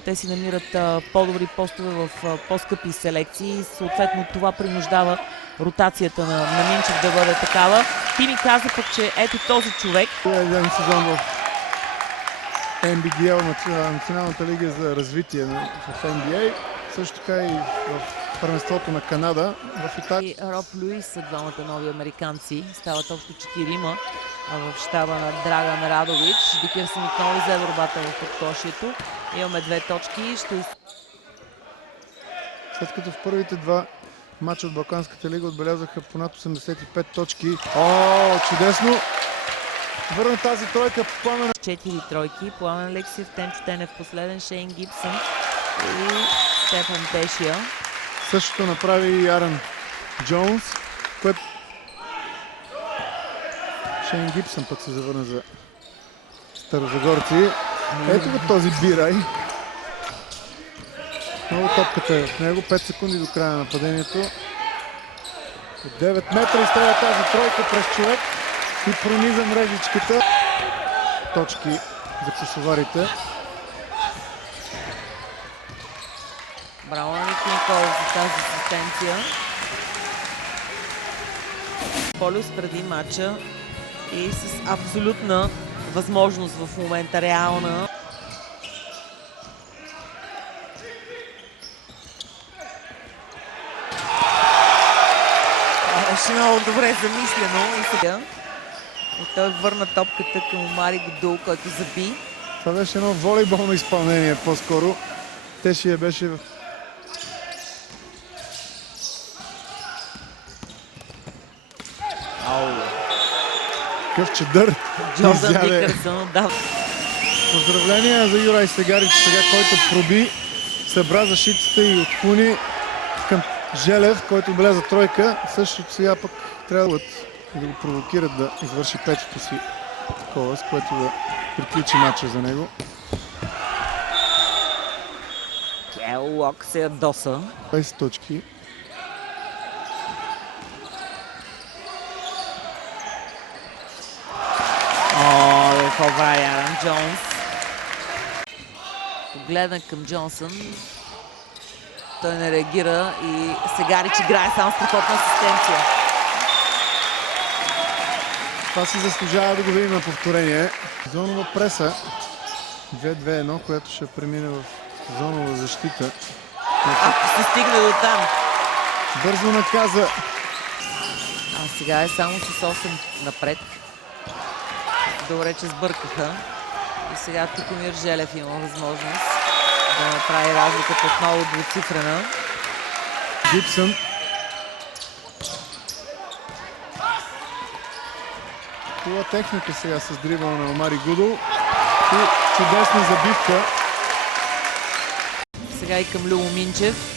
Те си намират по-добри постове в по-скъпи селекции. Съответно това принуждава ротацията на Минчев да бъде такава. Ти ми каза пък, че ето този човек. Един сезон в NBDL, Националната лига за развитие в NBA. Също така и в първенството на Канада в Италия. И Роб Люис са двамата нови американци. Стават общо 4-ма в щаба на Драган Радович. Дикърсън отново взе борбата в подкошието. Имаме 2 точки. След като в първите два мача от Балканската лига отбелязаха по над 85 точки. Чудесно! Върна тази тройка по Пламен. 4 тройки. Пламен Алексиев, Тенчо Тенев последен, Шейн Гибсън и Стефан Тешия. Същото направи и Арън Джонс, което Шейн Гибсън пък се завърна за старозагорци. Ето го този Бирай. Много топката е в него. 5 секунди до края на нападението. От 9 метра изстреля тази тройка през човек и прониза мрежичката. Точки за косоварите. Браво на Ник Никол за тази асистенция. Полюс преди матча и с абсолютна възможност в момента, реална. Беше много добре замислено и сега. И той върна топката към Мари Годул, който заби. Това беше едно волейболно изпълнение по-скоро. Тешия беше в... Какъв чедър! Джордан Дикърсън, да. Поздравления за Юрай Сегарич, сега, който проби, събра защитата и отклони към Желев, който отбеляза тройка. Същото сега пък трябва да го провокират да извърши петото си такова, с което да приключи матча за него. Кел Лок се ядоса. 20 точки. Какво прави Арън Джонс? Погледна към Джонсън. Той не реагира и Сегарич играе само страхотна асистенция. Това си заслужава да го видим на повторение. Зонова преса. 2-2-1, която ще премине в зонова защита. Ако се стигне до там. Бързо наказа. А сега е само с 8 напред. Добре, че сбъркаха. И сега Тихомир Желев има възможност да направи разликата отново двуцифрена. Гибсън. Хубава техника сега с дрибъл на Омари Гудул. И чудесна забивка. Сега и към Любо Минчев.